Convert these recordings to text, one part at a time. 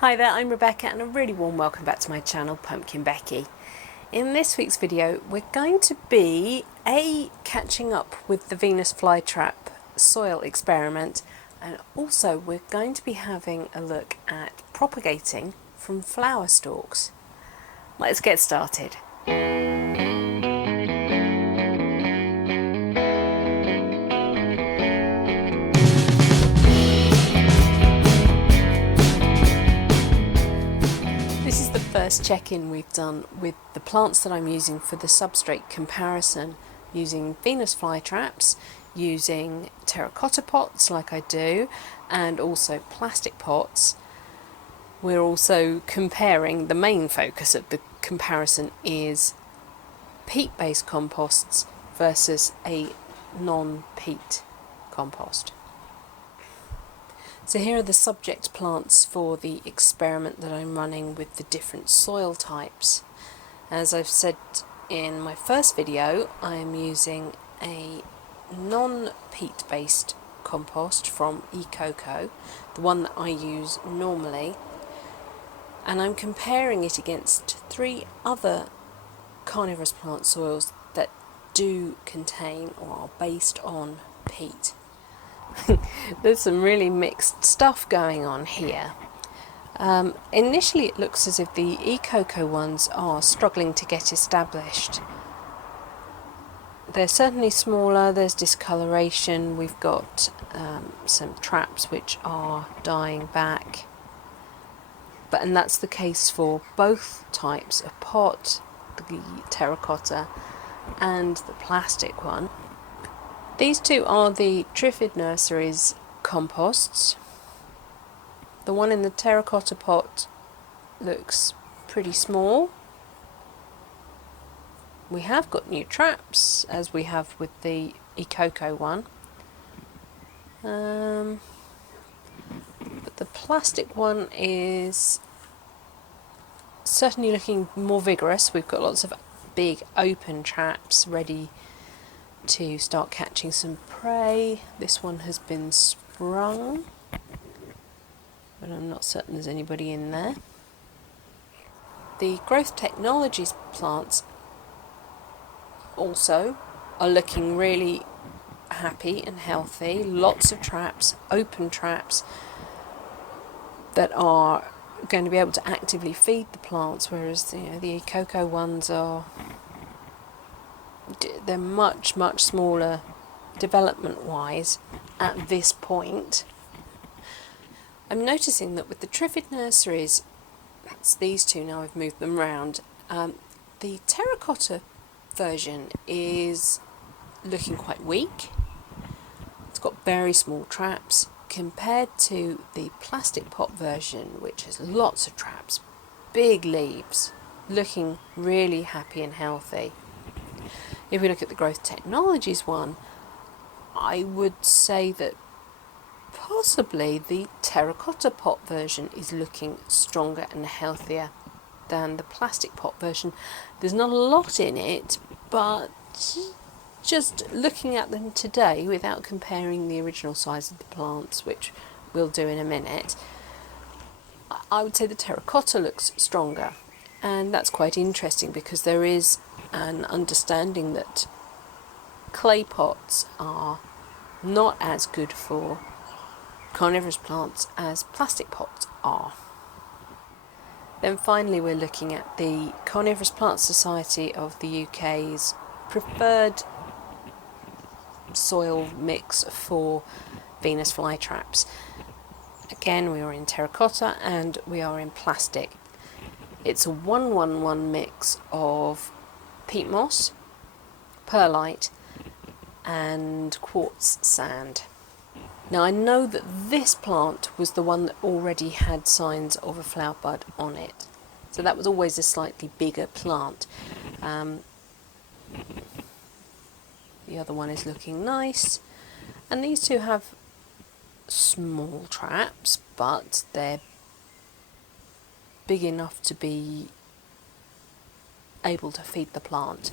Hi there, I'm Rebecca and a really warm welcome back to my channel, PumpkinBecki. In this week's video we're going to be catching up with the Venus Flytrap soil experiment, and also we're going to be having a look at propagating from flower stalks. Let's get started. This is the first check-in we've done with the plants that I'm using for the substrate comparison, using Venus flytraps, using terracotta pots like I do, and also plastic pots. We're also comparing, the main focus of the comparison is peat-based composts versus a non-peat compost. So here are the subject plants for the experiment that I'm running with the different soil types. As I've said in my first video, I am using a non-peat based compost from eCoco, the one that I use normally, and I'm comparing it against 3 other carnivorous plant soils that do contain or are based on peat. There's some really mixed stuff going on here. Initially it looks as if the eCoco ones are struggling to get established. They're certainly smaller, there's discoloration, we've got some traps which are dying back. And that's the case for both types of pot, the terracotta and the plastic one. These two are the Triffid Nurseries composts. The one in the terracotta pot looks pretty small. We have got new traps, as we have with the eCoco one. But the plastic one is certainly looking more vigorous. We've got lots of big open traps ready to start catching some prey. This one has been sprung, but I'm not certain there's anybody in there. The Growth Technologies plants also are looking really happy and healthy. Lots of traps, open traps that are going to be able to actively feed the plants, whereas the eCoco ones they're much smaller development wise at this point. I'm noticing that with the Triffid Nurseries, that's these two now, I've moved them round, the terracotta version is looking quite weak. It's got very small traps compared to the plastic pot version, which has lots of traps, big leaves, looking really happy and healthy. If we look at the Growth Technologies one, I would say that possibly the terracotta pot version is looking stronger and healthier than the plastic pot version. There's not a lot in it, but just looking at them today without comparing the original size of the plants, which we'll do in a minute, I would say the terracotta looks stronger. And that's quite interesting because there is an understanding that clay pots are not as good for carnivorous plants as plastic pots are. Then finally we're looking at the Carnivorous Plant Society of the UK's preferred soil mix for Venus flytraps. Again, we are in terracotta and we are in plastic. It's a 1-1-1 mix of peat moss, perlite and quartz sand. Now I know that this plant was the one that already had signs of a flower bud on it, so that was always a slightly bigger plant. The other one is looking nice, and these two have small traps, but they're big enough to be able to feed the plant.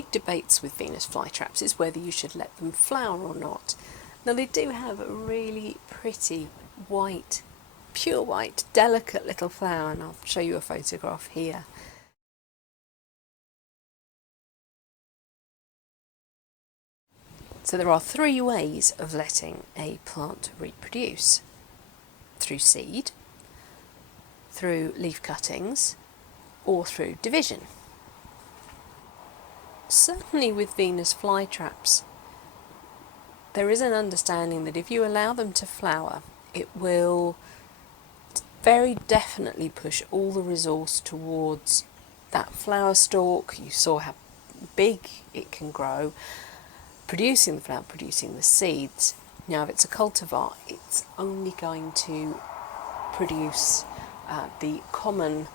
big debates with Venus flytraps is whether you should let them flower or not. Now they do have a really pretty white, pure white, delicate little flower, and I'll show you a photograph here. So there are 3 ways of letting a plant reproduce: through seed, through leaf cuttings, or through division. Certainly with Venus flytraps, there is an understanding that if you allow them to flower, it will very definitely push all the resource towards that flower stalk. You saw how big it can grow, producing the flower, producing the seeds. Now if it's a cultivar, it's only going to produce the common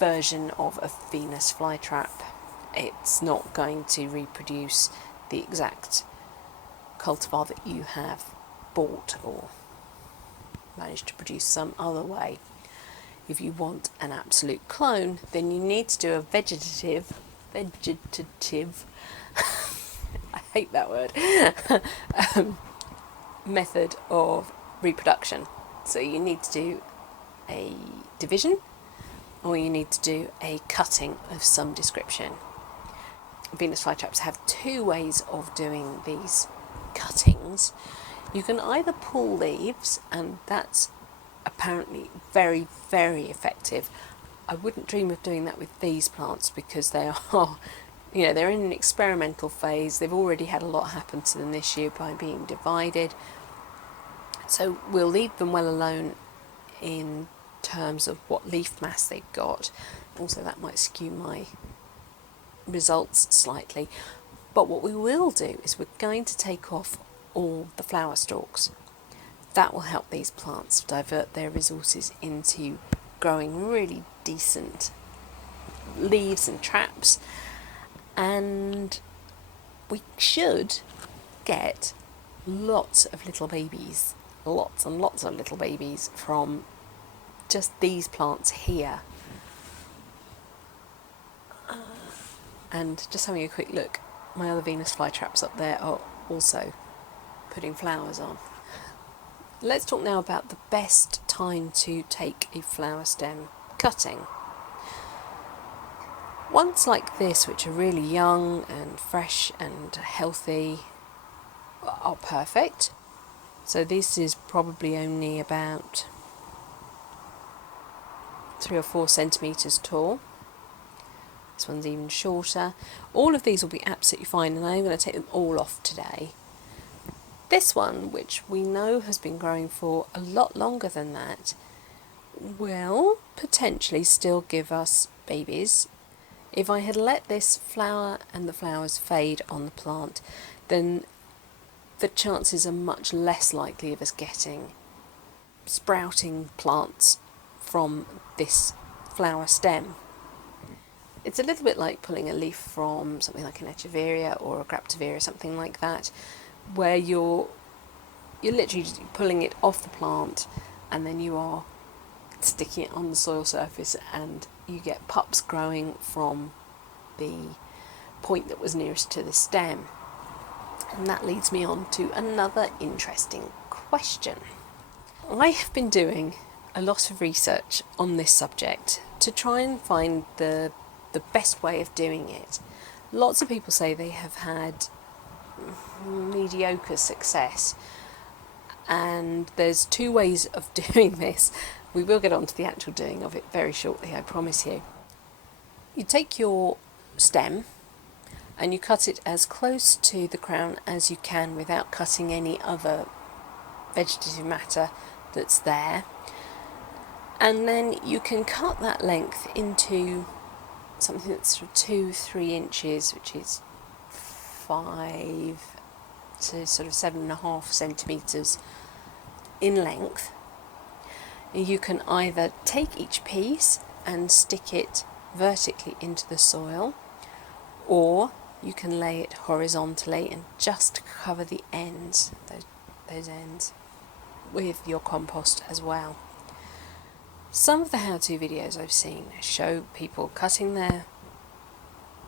version of a Venus flytrap. It's not going to reproduce the exact cultivar that you have bought or managed to produce some other way. If you want an absolute clone, then you need to do a vegetative I hate that word method of reproduction. So you need to do a division, or you need to do a cutting of some description. Venus flytraps have 2 ways of doing these cuttings. You can either pull leaves, and that's apparently very, very effective. I wouldn't dream of doing that with these plants because they are, they're in an experimental phase. They've already had a lot happen to them this year by being divided. So we'll leave them well alone in terms of what leaf mass they've got. Also, that might skew my results slightly. But what we will do is we're going to take off all the flower stalks. That will help these plants divert their resources into growing really decent leaves and traps, and we should get lots of little babies, lots and lots of little babies from just these plants here. And just having a quick look, my other Venus flytraps up there are also putting flowers on. Let's talk now about the best time to take a flower stem cutting. Ones like this, which are really young and fresh and healthy, are perfect. So this is probably only about 3 or 4 centimetres tall. This one's even shorter. All of these will be absolutely fine, and I'm going to take them all off today. This one, which we know has been growing for a lot longer than that, will potentially still give us babies. If I had let this flower and the flowers fade on the plant, then the chances are much less likely of us getting sprouting plants from this flower stem. It's a little bit like pulling a leaf from something like an Echeveria or a Graptoveria, something like that, where you're literally just pulling it off the plant and then you are sticking it on the soil surface, and you get pups growing from the point that was nearest to the stem. And that leads me on to another interesting question. I have been doing a lot of research on this subject to try and find the best way of doing it. Lots of people say they have had mediocre success, and there's 2 ways of doing this. We will get on to the actual doing of it very shortly, I promise you. You take your stem and you cut it as close to the crown as you can without cutting any other vegetative matter that's there, and then you can cut that length into something that's sort of 2-3 inches, which is 5 to sort of 7.5 centimetres in length. You can either take each piece and stick it vertically into the soil, or you can lay it horizontally and just cover the ends, those ends, with your compost as well. Some of the how-to videos I've seen show people cutting their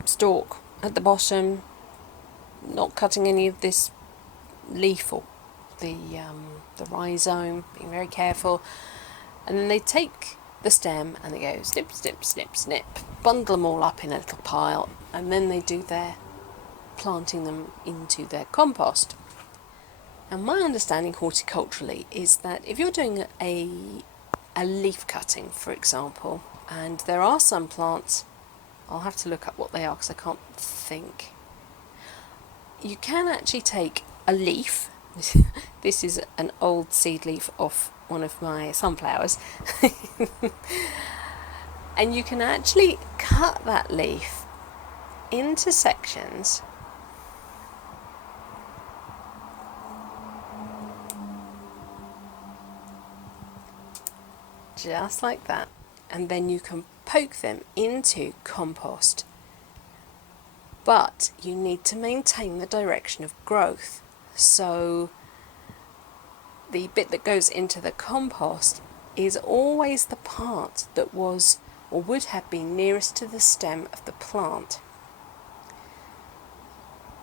stalk at the bottom, not cutting any of this leaf or the rhizome, being very careful. And then they take the stem and they go snip, snip, snip, snip, bundle them all up in a little pile, and then they do their planting them into their compost. And my understanding horticulturally is that if you're doing a leaf cutting, for example, and there are some plants, I'll have to look up what they are because I can't think. You can actually take a leaf. This is an old seed leaf off one of my sunflowers. And you can actually cut that leaf into sections just like that, and then you can poke them into compost. But you need to maintain the direction of growth. So the bit that goes into the compost is always the part that was or would have been nearest to the stem of the plant.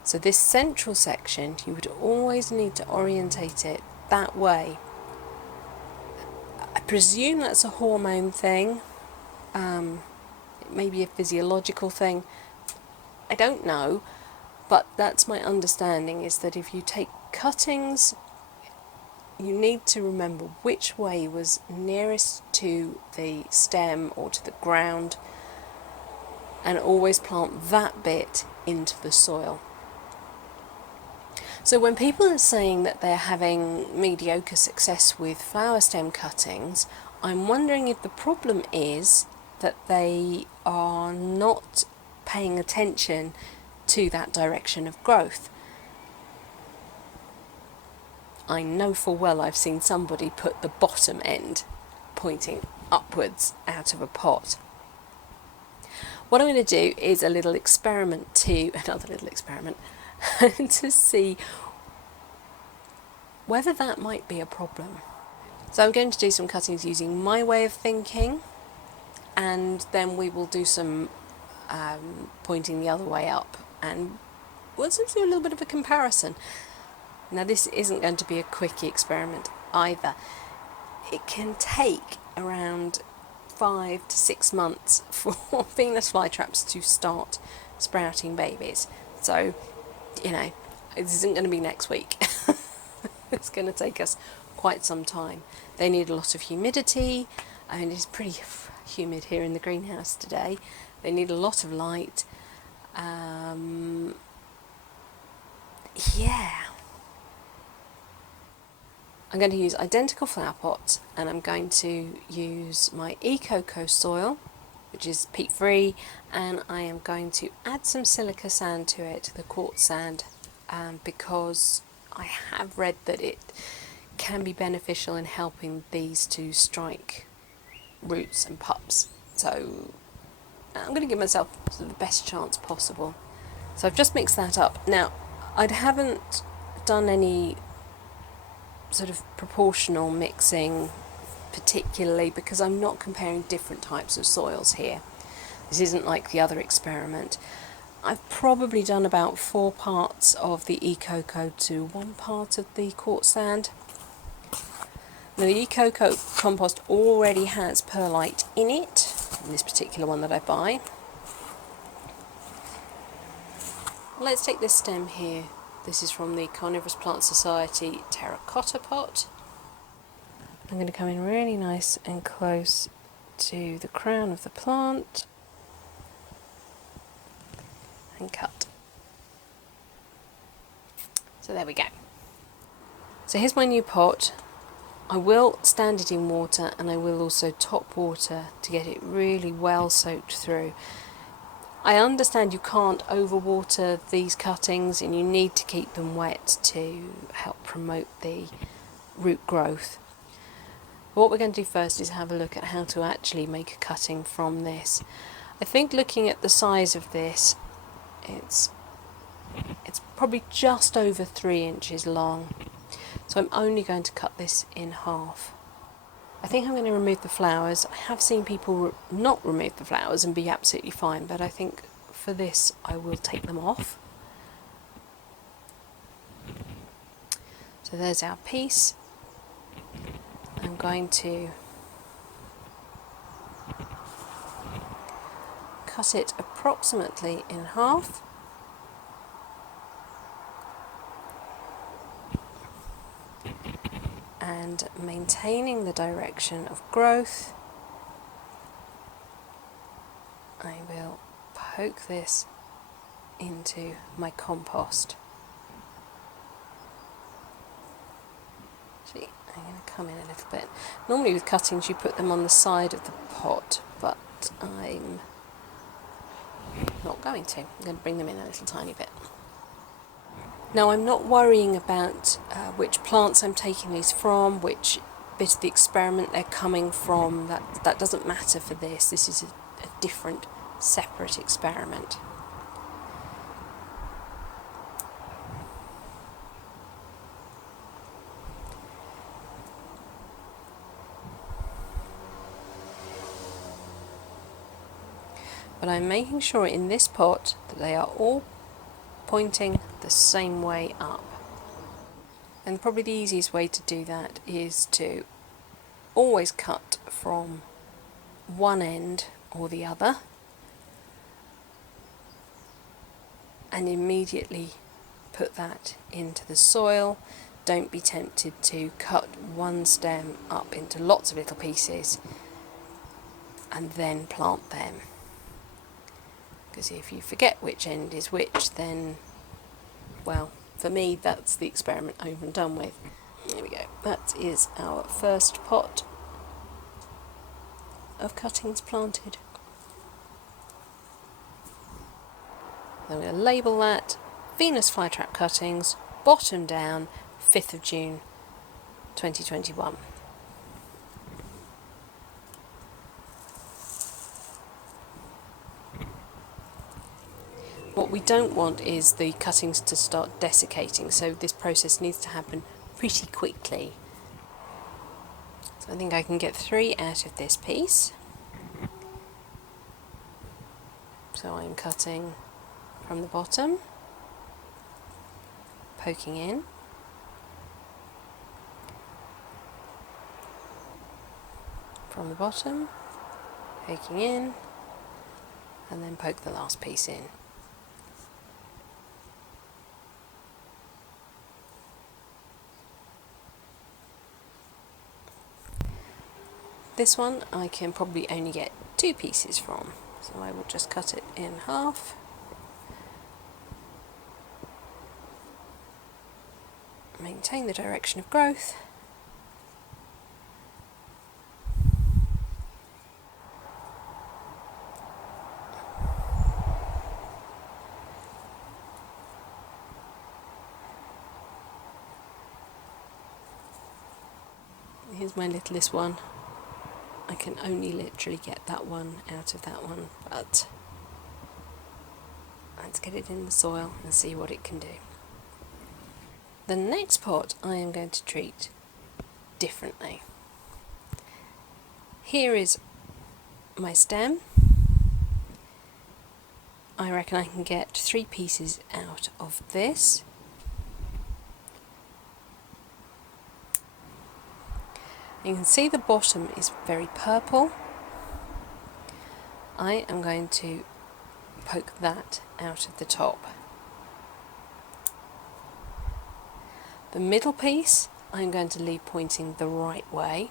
So this central section, you would always need to orientate it that way. I presume that's a hormone thing. It may be a physiological thing. I don't know, but that's my understanding, is that if you take cuttings, you need to remember which way was nearest to the stem or to the ground, and always plant that bit into the soil. So when people are saying that they're having mediocre success with flower stem cuttings, I'm wondering if the problem is that they are not paying attention to that direction of growth. I know full well I've seen somebody put the bottom end pointing upwards out of a pot. What I'm going to do is another little experiment to see whether that might be a problem. So I'm going to do some cuttings using my way of thinking, and then we will do some pointing the other way up, and we'll do a little bit of a comparison. Now this isn't going to be a quickie experiment either. It can take around 5 to 6 months for Venus flytraps to start sprouting babies. So, you know, this isn't going to be next week. It's going to take us quite some time. They need a lot of humidity. I mean, it's pretty humid here in the greenhouse today. They need a lot of light. Yeah. I'm going to use identical flower pots, and I'm going to use my Eco soil, which is peat-free, and I am going to add some silica sand to it, the quartz sand, because I have read that it can be beneficial in helping bees to strike roots and pups. So I'm going to give myself the best chance possible. So I've just mixed that up. Now, I haven't done any sort of proportional mixing particularly, because I'm not comparing different types of soils here. This isn't like the other experiment. I've probably done about 4 parts of the Eco to 1 part of the quartz sand. Now the Eco compost already has perlite in it, in this particular one that I buy. Let's take this stem here. This is from the Carnivorous Plant Society terracotta pot. I'm going to come in really nice and close to the crown of the plant and cut. So there we go. So here's my new pot. I will stand it in water, and I will also top water to get it really well soaked through. I understand you can't overwater these cuttings, and you need to keep them wet to help promote the root growth. But what we're going to do first is have a look at how to actually make a cutting from this. I think looking at the size of this, it's probably just over 3 inches long. So I'm only going to cut this in half. I think I'm going to remove the flowers. I have seen people not remove the flowers and be absolutely fine, but I think for this I will take them off. So there's our piece. I'm going to cut it approximately in half. And maintaining the direction of growth, I will poke this into my compost. See, I'm going to come in a little bit. Normally with cuttings you put them on the side of the pot, but I'm not going to. I'm going to bring them in a little tiny bit. Now I'm not worrying about which plants I'm taking these from, which bit of the experiment they're coming from. That doesn't matter for this. This is a different, separate experiment. But I'm making sure in this pot that they are all pointing the same way up. And probably the easiest way to do that is to always cut from one end or the other and immediately put that into the soil. Don't be tempted to cut one stem up into lots of little pieces and then plant them. Because if you forget which end is which, then, well, for me that's the experiment over and done with. There we go. That is our first pot of cuttings planted. Then we'll label that Venus Flytrap Cuttings, bottom down, 5th of June 2021. What we don't want is the cuttings to start desiccating, so this process needs to happen pretty quickly. So I think I can get 3 out of this piece. So I'm cutting from the bottom, poking in, from the bottom, poking in, and then poke the last piece in. This one I can probably only get 2 pieces from, so I will just cut it in half. Maintain the direction of growth. Here's my littlest one. I can only literally get that one out of that one, but let's get it in the soil and see what it can do. The next pot I am going to treat differently. Here is my stem. I reckon I can get 3 pieces out of this. You can see the bottom is very purple. I am going to poke that out of the top. The middle piece I'm going to leave pointing the right way.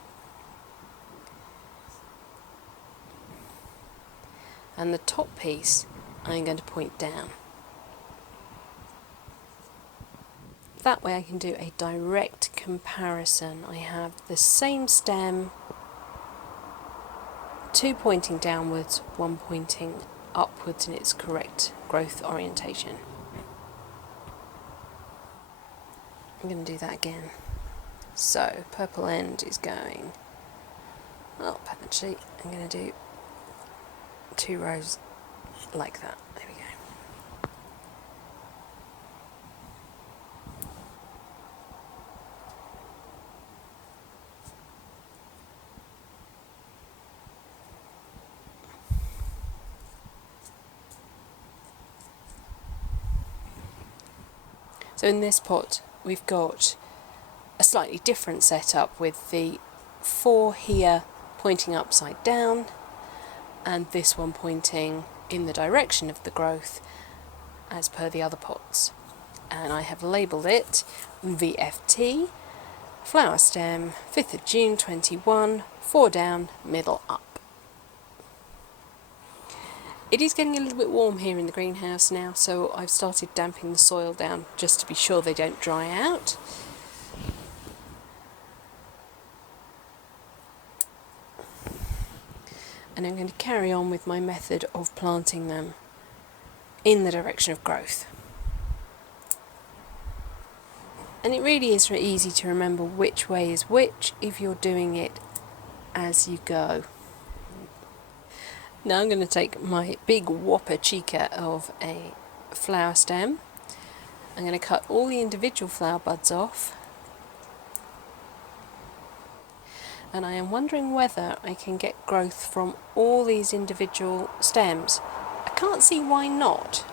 And the top piece I'm going to point down. That way I can do a direct comparison. I have the same stem, 2 pointing downwards, 1 pointing upwards in its correct growth orientation. I'm going to do that again. So, purple end is going up. Actually, I'm going to do 2 rows like that. There we go. So in this pot we've got a slightly different setup with the 4 here pointing upside down and this one pointing in the direction of the growth as per the other pots. And I have labelled it VFT, flower stem, 5th of June 21, 4 down, middle up. It is getting a little bit warm here in the greenhouse now, so I've started damping the soil down just to be sure they don't dry out. And I'm going to carry on with my method of planting them in the direction of growth. And it really is very easy to remember which way is which if you're doing it as you go. Now I'm going to take my big whopper chica of a flower stem. I'm going to cut all the individual flower buds off. And I am wondering whether I can get growth from all these individual stems. I can't see why not.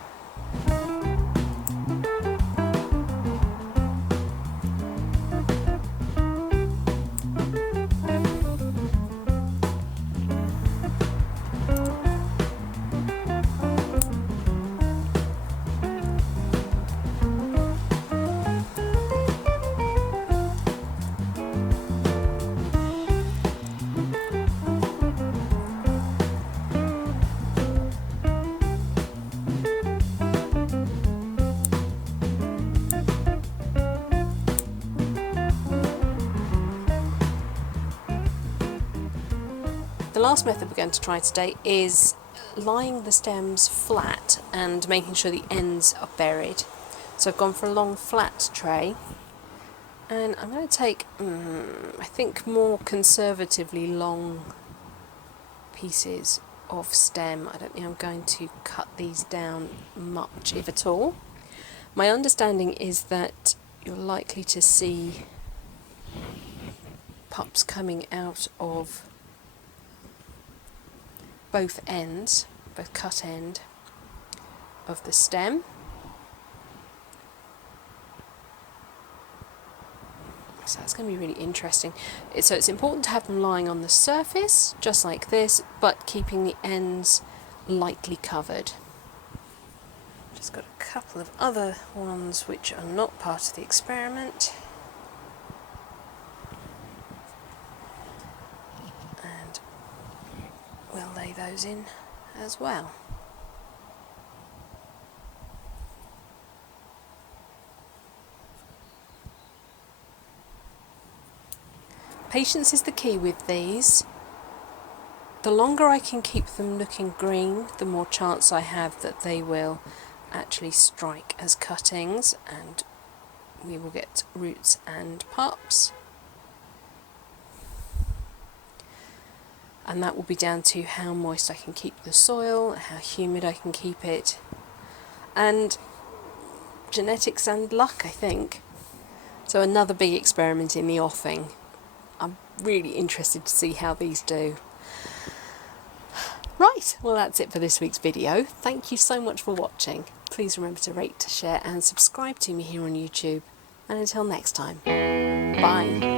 The last method we're going to try today is lying the stems flat and making sure the ends are buried. So I've gone for a long flat tray, and I'm going to take, I think, more conservatively long pieces of stem. I don't think I'm going to cut these down much, if at all. My understanding is that you're likely to see pups coming out of both ends, both cut end of the stem. So that's going to be really interesting. So it's important to have them lying on the surface, just like this, but keeping the ends lightly covered. Just got a couple of other ones which are not part of the experiment. And we'll lay those in as well. Patience is the key with these. The longer I can keep them looking green, the more chance I have that they will actually strike as cuttings and we will get roots and pups. And that will be down to how moist I can keep the soil, how humid I can keep it, and genetics and luck, I think. So another big experiment in the offing. I'm really interested to see how these do. Right, well that's it for this week's video. Thank you so much for watching. Please remember to rate, share and subscribe to me here on YouTube. And until next time, bye.